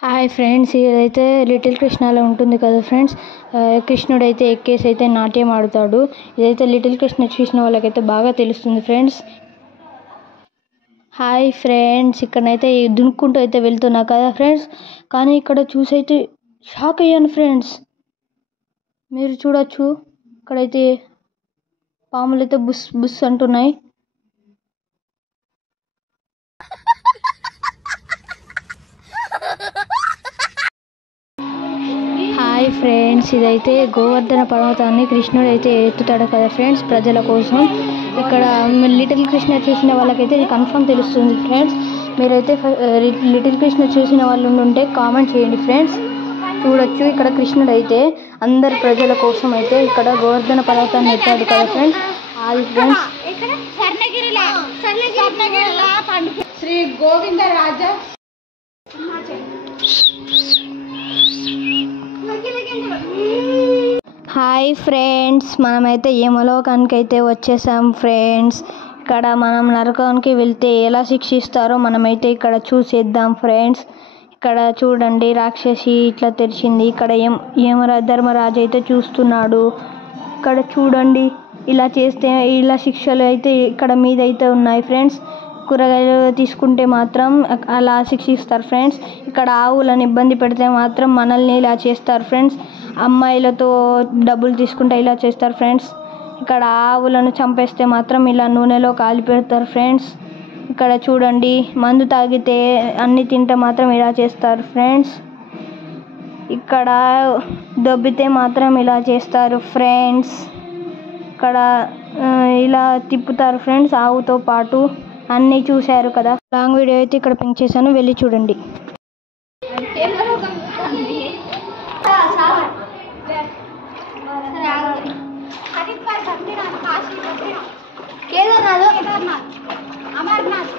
Hi friends, ఇదైతే little కృష్ణలో ఉంటుంది కదా ఫ్రెండ్స్. కృష్ణుడైతే ఎక్కేసి అయితే నాట్యం ఆడుతాడు. ఇదైతే లిటిల్ కృష్ణ చూసిన వాళ్ళకైతే బాగా తెలుస్తుంది ఫ్రెండ్స్. హాయ్ ఫ్రెండ్స్, ఇక్కడైతే దునుక్కుంటూ అయితే వెళ్తున్నా కదా ఫ్రెండ్స్. కానీ ఇక్కడ చూసైతే షాక్ అయ్యాను ఫ్రెండ్స్. మీరు చూడొచ్చు, ఇక్కడైతే పాములు అయితే బుస్ బుస్ అంటున్నాయి. హాయ్ ఫ్రెండ్స్, ఇదైతే గోవర్ధన పర్వతాన్ని కృష్ణుడు అయితే ఎత్తుతాడు కదా ఫ్రెండ్స్ ప్రజల కోసం. ఇక్కడ లిటిల్ కృష్ణ చూసిన వాళ్ళకైతే ఇది కన్ఫర్మ్ తెలుస్తుంది ఫ్రెండ్స్. మీరైతే లిటిల్ కృష్ణ చూసిన వాళ్ళు ఉంటే కామెంట్ చేయండి ఫ్రెండ్స్. చూడొచ్చు, ఇక్కడ కృష్ణుడు అయితే అందరి ప్రజల కోసం అయితే ఇక్కడ గోవర్ధన పర్వతాన్ని ఎత్తాడు కదా ఫ్రెండ్స్. అది ఫ్రెండ్స్ శ్రీ గోవింద రాజ హాయ్ ఫ్రెండ్స్, మనమైతే యమలోకానికి అయితే వచ్చేసాం ఫ్రెండ్స్. ఇక్కడ మనం నరకానికి వెళ్తే ఎలా శిక్షిస్తారో మనమైతే ఇక్కడ చూసేద్దాం ఫ్రెండ్స్. ఇక్కడ చూడండి, రాక్షసి ఇట్లా తెరిచింది. ఇక్కడ ధర్మరాజు అయితే చూస్తున్నాడు. ఇక్కడ చూడండి, ఇలా చేస్తే ఇలా శిక్షలు అయితే ఇక్కడ మీద అయితే ఉన్నాయి ఫ్రెండ్స్. కూరగాయలు తీసుకుంటే మాత్రం అలా శిక్షిస్తారు ఫ్రెండ్స్. ఇక్కడ ఆవులను ఇబ్బంది పెడితే మాత్రం మనల్ని ఇలా చేస్తారు ఫ్రెండ్స్. అమ్మాయిలతో డబ్బులు తీసుకుంటే ఇలా చేస్తారు ఫ్రెండ్స్. ఇక్కడ ఆవులను చంపేస్తే మాత్రం ఇలా నూనెలో కాలి పెడతారు ఫ్రెండ్స్. ఇక్కడ చూడండి, మందు తాగితే అన్ని తింటే మాత్రం ఇలా చేస్తారు ఫ్రెండ్స్. ఇక్కడ దొబ్బితే మాత్రం ఇలా చేస్తారు ఫ్రెండ్స్. ఇక్కడ ఇలా తిప్పుతారు ఫ్రెండ్స్ ఆవుతో పాటు. అన్నీ చూశారు కదా. లాంగ్ వీడియో అయితే ఇక్కడ పింక్ చేశాను, వెళ్ళి చూడండి. అమర్నాథ్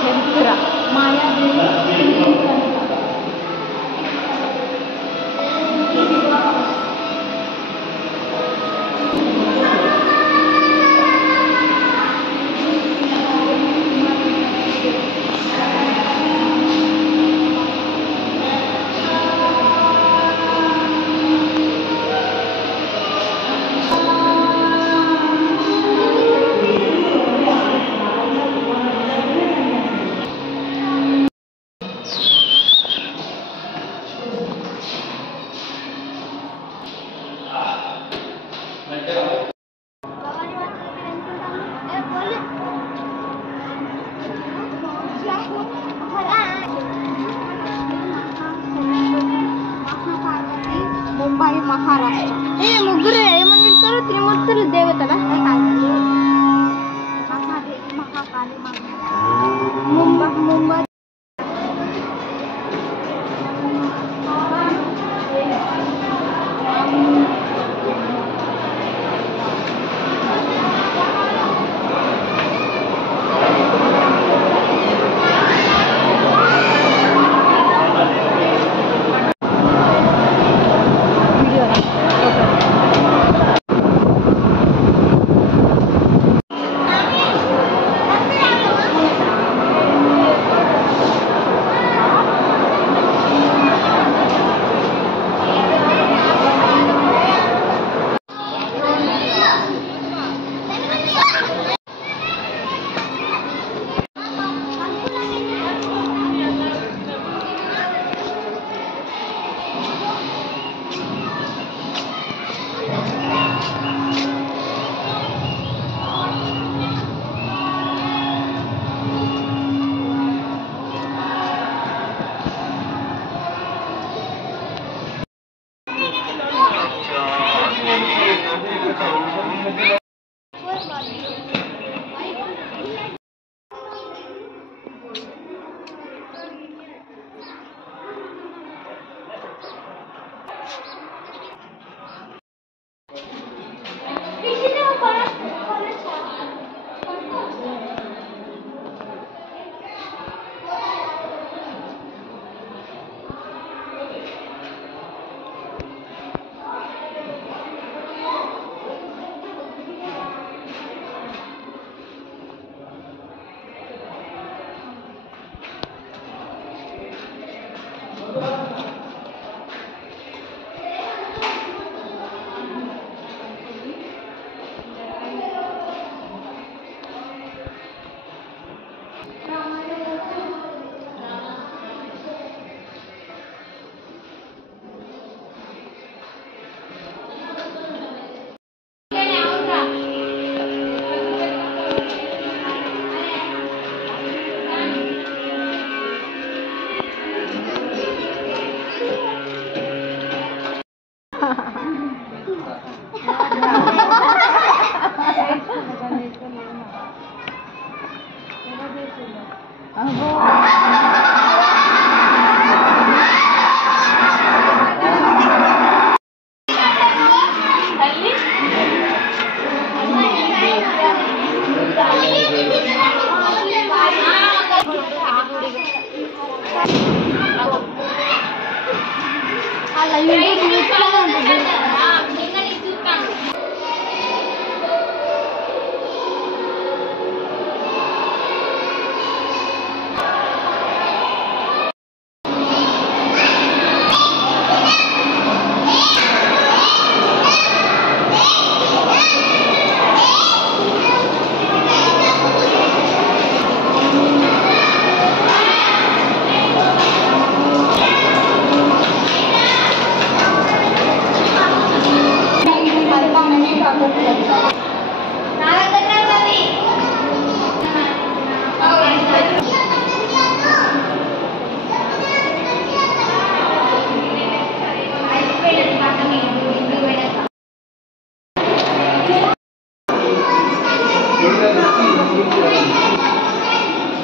చరిత్ర మాయాదేవి ముంబై మహారాష్ట్ర. ఈ ముగ్గురు ఏమని పిలుస్తారు? త్రిమూర్తులు దేవతల మహాదేవి మహాకాళి ముంబై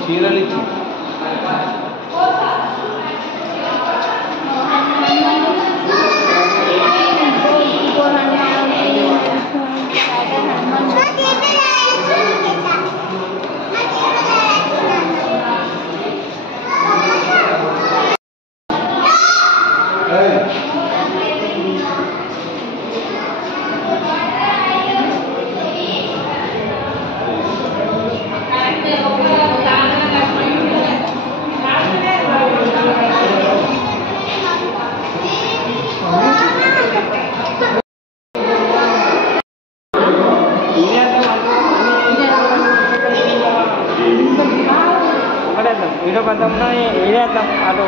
చీరలిచ్చి వీడియో పద్దంలో ఇదేద్దాం అటు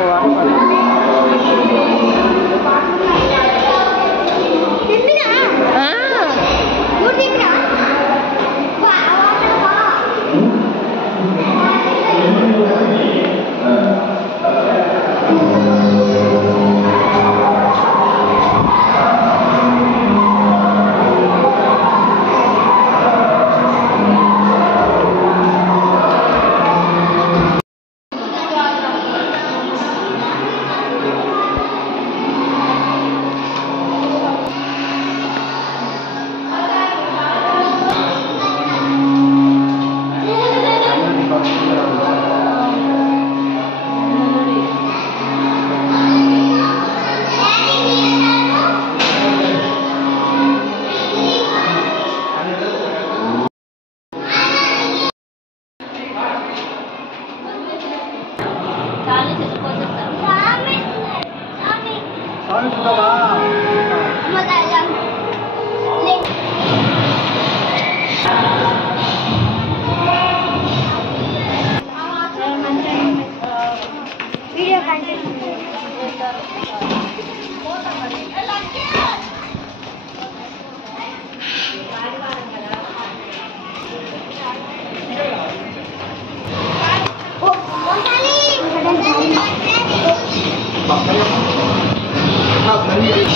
వీడియో కంటెంట్ పక్కన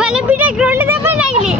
వాళ్ళ బిడ్డకి 2 దెబ్బలు తగిలి